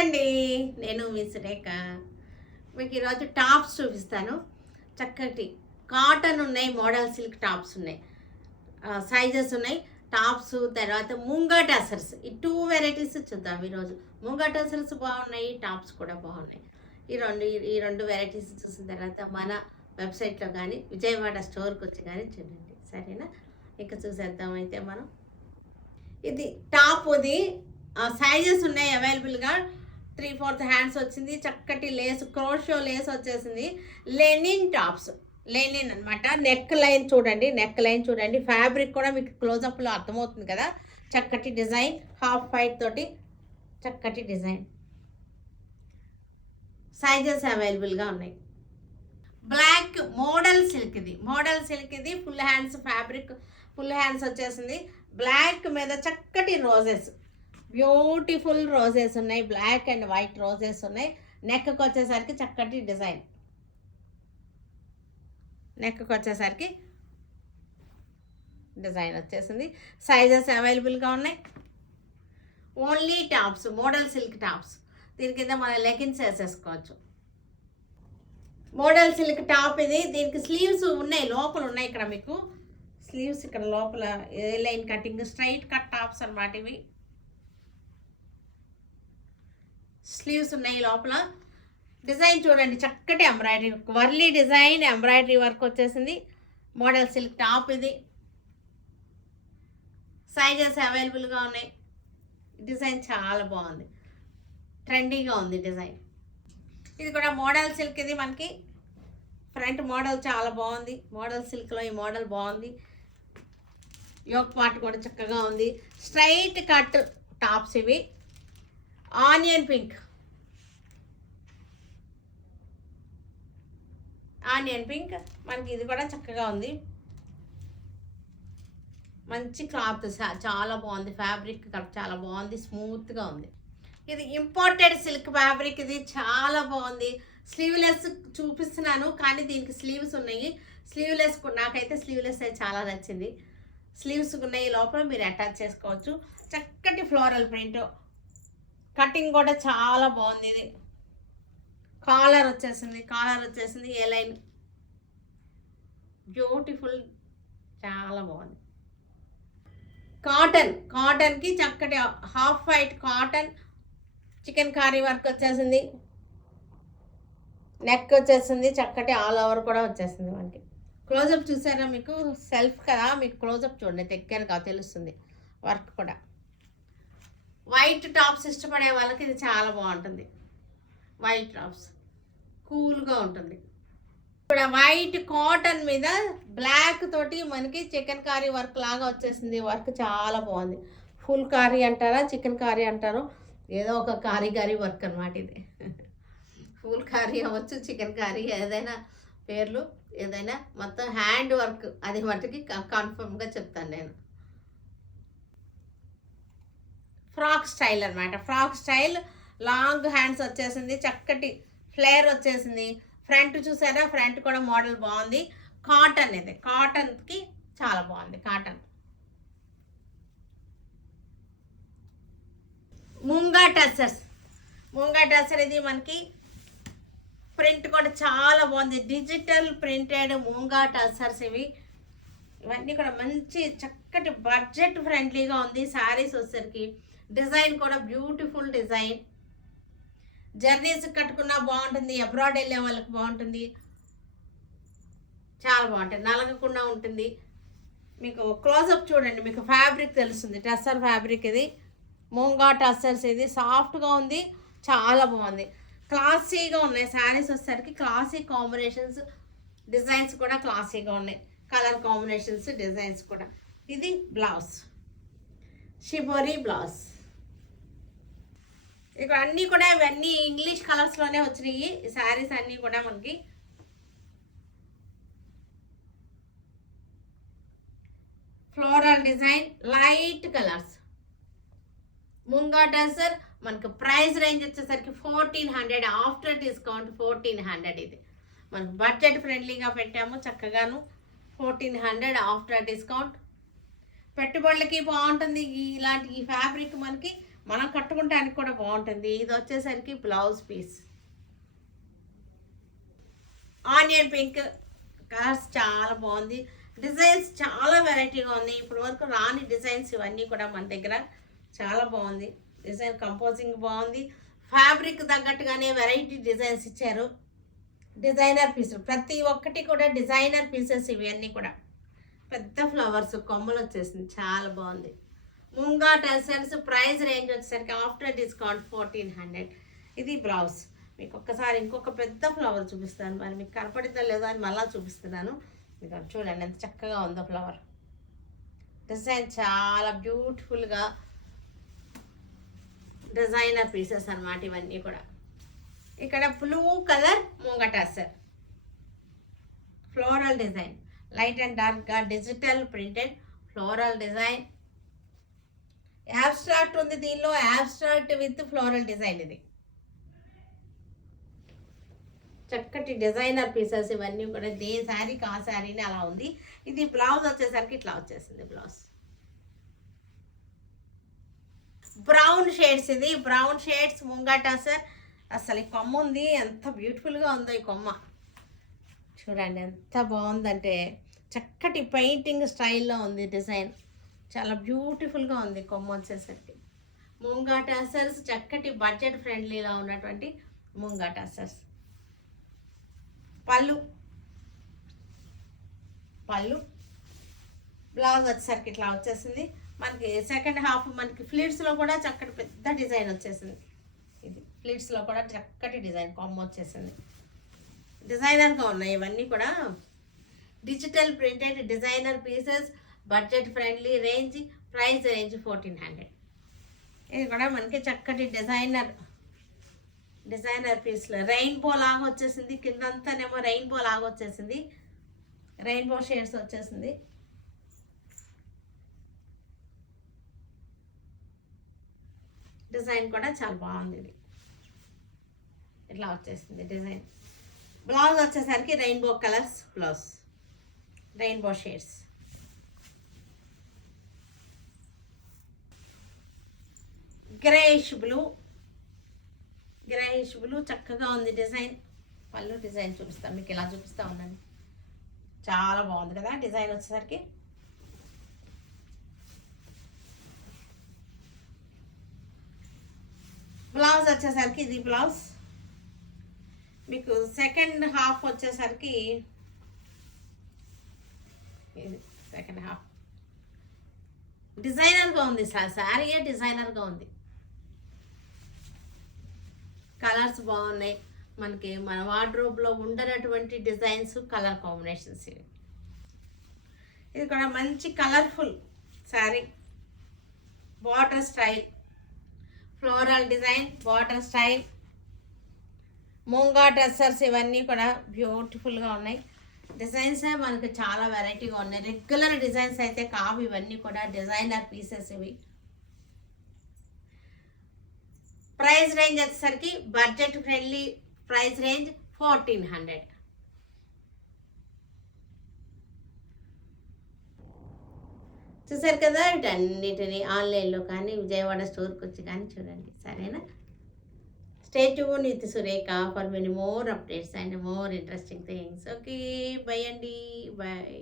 అండి. నేను మీ సురేఖ. మీకు ఈరోజు టాప్స్ చూపిస్తాను. చక్కటి కాటన్ ఉన్నాయి, మోడల్ సిల్క్ టాప్స్ ఉన్నాయి, సైజెస్ ఉన్నాయి. టాప్స్ తర్వాత ముంగా టసర్స్, ఈ 2 వెరైటీస్ చూద్దాం ఈరోజు. ముంగా టసర్స్ బాగున్నాయి, టాప్స్ కూడా బాగున్నాయి. ఈ రెండు వెరైటీస్ చూసిన తర్వాత మన వెబ్సైట్లో కానీ విజయవాడ స్టోర్కి వచ్చి కానీ చూడండి, సరేనా? ఇంకా చూసేద్దాం అయితే మనం. ఇది టాప్ది సైజెస్ ఉన్నాయి అవైలబుల్గా. 3/4 హ్యాండ్స్ వచ్చింది, చక్కటి లేస్, క్రోషో లేస్ వచ్చేసింది. లెనిన్ టాప్స్, లెనిన్ అనమాట. నెక్ లైన్ చూడండి, ఫ్యాబ్రిక్ కూడా మీకు క్లోజప్లో అర్థమవుతుంది కదా. చక్కటి డిజైన్, హాఫ్ వైట్ తోటి చక్కటి డిజైన్. సైజెస్ అవైలబుల్గా ఉన్నాయి. బ్లాక్ మోడల్ సిల్క్ ఇది full hands fabric, full hands వచ్చేసింది. బ్లాక్ మీద చక్కటి రోజెస్, బ్యూటిఫుల్ రోజెస్ ఉన్నాయి, బ్లాక్ అండ్ వైట్ రోజెస్ ఉన్నాయి. నెక్కి వచ్చేసరికి చక్కటి డిజైన్, డిజైన్ వచ్చేసింది. సైజెస్ అవైలబుల్గా ఉన్నాయి. Only tops, model silk tops. దీని కింద మన లెగిన్స్ వేసేసుకోవచ్చు. మోడల్ సిల్క్ టాప్ ఇది. దీనికి స్లీవ్స్ ఉన్నాయి, లోపల ఉన్నాయి. ఇక్కడ మీకు స్లీవ్స్, ఇక్కడ లోపల A line cutting, straight cut tops అన్నమాట ఇవి. స్లీవ్స్ ఉన్నాయి, లోపల డిజైన్ చూడండి, చక్కటి embroidery, Warli design, embroidery work వచ్చేసింది. మోడల్ సిల్క్ టాప్ ఇది. సైజెస్ అవైలబుల్గా ఉన్నాయి. డిజైన్ చాలా బాగుంది, ట్రెండీగా ఉంది డిజైన్. ఇది కూడా మోడల్ సిల్క్. ఇది మనకి ఫ్రంట్ మోడల్ చాలా బాగుంది. మోడల్ సిల్క్లో ఈ మోడల్ బాగుంది. యోక్ పార్ట్ కూడా చక్కగా ఉంది. స్ట్రైట్ కట్ టాప్స్ ఇవి. ఆనియన్ పింక్, మనకి ఇది కూడా చక్కగా ఉంది. మంచి క్లాత్, చాలా బాగుంది. ఫ్యాబ్రిక్ చాలా బాగుంది, స్మూత్గా ఉంది. ఇది ఇంపోర్టెడ్ సిల్క్ ఫ్యాబ్రిక్. ఇది చాలా బాగుంది. స్లీవ్లెస్ చూపిస్తున్నాను, కానీ దీనికి స్లీవ్స్ ఉన్నాయి. స్లీవ్లెస్ నాకైతే స్లీవ్లెస్ అయితే చాలా నచ్చింది. స్లీవ్స్ ఉన్నాయి, లోపల మీరు అటాచ్ చేసుకోవచ్చు. చక్కటి ఫ్లోరల్ ప్రింట్, కటింగ్ కూడా చాలా బాగుంది. ఇది కాలర్ వచ్చేసింది, ఏ లైన్, బ్యూటిఫుల్, చాలా బాగుంది. కాటన్కి చక్కటి half white cotton, chikankari work వచ్చేసింది. నెక్ వచ్చేసింది, చక్కటి ఆల్ ఓవర్ కూడా వచ్చేసింది. మనకి క్లోజప్ చూసారా, మీకు సెల్ఫ్ కదా, మీకు క్లోజప్ చూడండి, దగ్గరగా తెలుస్తుంది వర్క్ కూడా. వైట్ టాప్స్ ఇష్టపడే వాళ్ళకి ఇది చాలా బాగుంటుంది. వైట్ టాప్స్ కూల్గా ఉంటుంది. ఇక్కడ వైట్ కాటన్ మీద బ్లాక్ తోటి మనకి చికెన్ కారీ వర్క్ లాగా వచ్చేసింది. వర్క్ చాలా బాగుంది. ఫుల్ కారీ అంటారా, చికెన్ కారీ అంటారో, ఏదో ఒక కారీ వర్క్ అనమాట ఇది. ఫుల్ కారీ అవ్వచ్చు, చికెన్ కారీ, ఏదైనా పేర్లు, ఏదైనా మొత్తం హ్యాండ్ వర్క్, అది మటుకి కన్ఫర్మ్గా చెప్తాను నేను. ఫ్రాక్ స్టైల్ అనమాట. ఫ్రాక్ స్టైల్, లాంగ్ హ్యాండ్స్ వచ్చేసింది, చక్కటి ఫ్లేర్ వచ్చేసింది. ఫ్రంట్ చూసారా, ఫ్రంట్ కూడా మోడల్ బాగుంది. కాటన్, ఇది కాటన్కి చాలా బాగుంది. కాటన్ ముంగా టసర్ ఇది మనకి ప్రింట్ కూడా చాలా బాగుంది. డిజిటల్ ప్రింటెడ్ ముంగా టసర్స్ ఇవన్నీ కూడా మంచి చక్కటి బడ్జెట్ ఫ్రెండ్లీగా ఉంది. శారీస్ వచ్చేసరికి డిజైన్ కూడా బ్యూటిఫుల్ డిజైన్. జర్నీస్ కట్టుకున్నా బాగుంటుంది, అబ్రాడ్ వెళ్ళే వాళ్ళకి బాగుంటుంది, చాలా బాగుంటుంది, నలగకుండా ఉంటుంది. మీకు క్లోజప్ చూడండి, మీకు ఫ్యాబ్రిక్ తెలుస్తుంది. టస్సర్ ఫ్యాబ్రిక్ ఇది, ముంగా టస్సర్స్. ఇది సాఫ్ట్గా ఉంది, చాలా బాగుంది. క్లాసీగా ఉన్నాయి శారీస్ వచ్చేసరికి. క్లాసీ కాంబినేషన్స్, డిజైన్స్ కూడా క్లాసీగా ఉన్నాయి. కలర్ కాంబినేషన్స్, డిజైన్స్ కూడా. ఇది బ్లౌజ్, షిబోరీ బ్లౌజ్. ఇక్కడ అన్నీ కూడా ఇవన్నీ ఇంగ్లీష్ కలర్స్లోనే వచ్చినాయి. ఈ శారీస్ అన్నీ కూడా మనకి floral design, light colours. Munga tussar మనకు ప్రైస్ రేంజ్ వచ్చేసరికి 1400, ఆఫ్టర్ డిస్కౌంట్ 1400. ఇది మనకు బడ్జెట్ ఫ్రెండ్లీగా పెట్టాము చక్కగాను. 1400 ఆఫ్టర్ డిస్కౌంట్. పెట్టుబడులకి బాగుంటుంది. ఇలాంటి ఈ ఫ్యాబ్రిక్ మనకి మనం కట్టుకుంటానికి కూడా బాగుంటుంది. ఇది వచ్చేసరికి blouse piece onion pink colours చాలా బాగుంది. డిజైన్స్ చాలా వెరైటీగా ఉంది. ఇప్పటి వరకు రాని డిజైన్స్ ఇవన్నీ కూడా మన దగ్గర చాలా బాగుంది. డిజైన్ కంపోజింగ్ బాగుంది. ఫ్యాబ్రిక్ తగ్గట్టుగానే వెరైటీ డిజైన్స్ ఇచ్చారు. డిజైనర్ పీసులు ప్రతి ఒక్కటి కూడా డిజైనర్ పీసెస్ ఇవన్నీ కూడా. పెద్ద ఫ్లవర్స్ కొమ్మలు వచ్చేసింది, చాలా బాగుంది. ముంగా టెసల్స్ ప్రైస్ రేంజ్ వచ్చేసరికి ఆఫ్టర్ డిస్కౌంట్ 1400. ఇది బ్లౌజ్. మీకు ఒక్కసారి ఇంకొక పెద్ద ఫ్లవర్ చూపిస్తాను, మరి మీకు కనపడిందో లేదో అని మళ్ళీ చూపిస్తున్నాను. మీకు చూడండి ఎంత చక్కగా ఉందో ఫ్లవర్ డిజైన్, చాలా బ్యూటిఫుల్గా డిజైనర్ పీసెస్ అన్నమాట ఇవన్నీ కూడా. ఇక్కడ బ్లూ కలర్ ముంగటాసర్ ఫ్లోరల్ డిజైన్, లైట్ అండ్ డార్క్గా digital printed floral design. Abstract ఉంది దీనిలో, యాబ్స్ట్రాక్ట్ విత్ ఫ్లోరల్ డిజైన్. ఇది చక్కటి డిజైనర్ పీసెస్ ఇవన్నీ కూడా. దే శారీకి ఆ శారీని అలా ఉంది. ఇది బ్లౌజ్ వచ్చేసరికి ఇట్లా వచ్చేసింది బ్లౌజ్. బ్రౌన్ షేడ్స్, ఇది బ్రౌన్ షేడ్స్ ముంగటాసర్. అసలు ఈ కొమ్మ ఉంది, ఎంత బ్యూటిఫుల్గా ఉందో ఈ కొమ్మ. చూడండి ఎంత బాగుందంటే చక్కటి పెయింటింగ్ స్టైల్లో ఉంది డిజైన్. చాలా బ్యూటిఫుల్గా ఉంది కొమ్మ వచ్చేసరికి. ముంగా టసర్స్ చక్కటి బడ్జెట్ ఫ్రెండ్లీలో ఉన్నటువంటి ముంగా టసర్స్. పళ్ళు బ్లౌజ్ వచ్చేసరికి ఇట్లా వచ్చేసింది. మనకి సెకండ్ హాఫ్ మనకి ఫ్లీట్స్లో కూడా చక్కటి పెద్ద డిజైన్ వచ్చేసింది. ఇది ఫ్లీట్స్లో కూడా చక్కటి డిజైన్ కొమ్మ వచ్చేసింది. డిజైనర్గా ఉన్నాయి ఇవన్నీ కూడా. Digital printed designer pieces, budget friendly range, price range 1400. ఇది కూడా మనకి చక్కటి డిజైనర్ పీస్లో రెయిన్బో లాగా వచ్చేసింది. కిందంతానేమో రెయిన్బో లాగా వచ్చేసింది, రెయిన్బో షేడ్స్ వచ్చేసింది. డిజైన్ కూడా చాలా బాగుంది. ఇది ఇట్లా వచ్చేసింది డిజైన్. బ్లౌజ్ వచ్చేసరికి rainbow colours blouse, rainbow shades. Greyish blue చక్కగా ఉంది డిజైన్. పళ్ళు డిజైన్ చూపిస్తాను మీకు, ఇలా చూపిస్తా ఉన్నాను. చాలా బాగుంది కదా డిజైన్ వచ్చేసరికి. బ్లౌజ్ వచ్చేసరికి ఇది బ్లౌజ్. మీకు సెకండ్ హాఫ్ వచ్చేసరికి ఇది సెకండ్ హాఫ్ డిజైనర్గా ఉంది. శారీయే డిజైనర్గా ఉంది. కలర్స్ బాగున్నాయి మనకి. మన వార్డ్రోబ్లో ఉండనటువంటి డిజైన్స్, కలర్ కాంబినేషన్స్ ఇవి. ఇది కూడా మంచి colourful sari. Border style, floral design, border style, munga tussars ఇవన్నీ కూడా బ్యూటిఫుల్గా ఉన్నాయి. డిజైన్స్ మనకి చాలా వెరైటీగా ఉన్నాయి. రెగ్యులర్ డిజైన్స్ అయితే కావు ఇవన్నీ కూడా, డిజైనర్ పీసెస్ ఇవి. ప్రైస్ రేంజ్ వచ్చేసరికి బడ్జెట్ ఫ్రెండ్లీ ప్రైస్ రేంజ్ 1400. చూసారు కదా, వీటన్నిటిని ఆన్లైన్లో కానీ విజయవాడ స్టోర్కి వచ్చి కానీ చూడండి, సరేనా? Stay tuned with Sureka for many more updates and more interesting things. Okay, bye Andy, bye.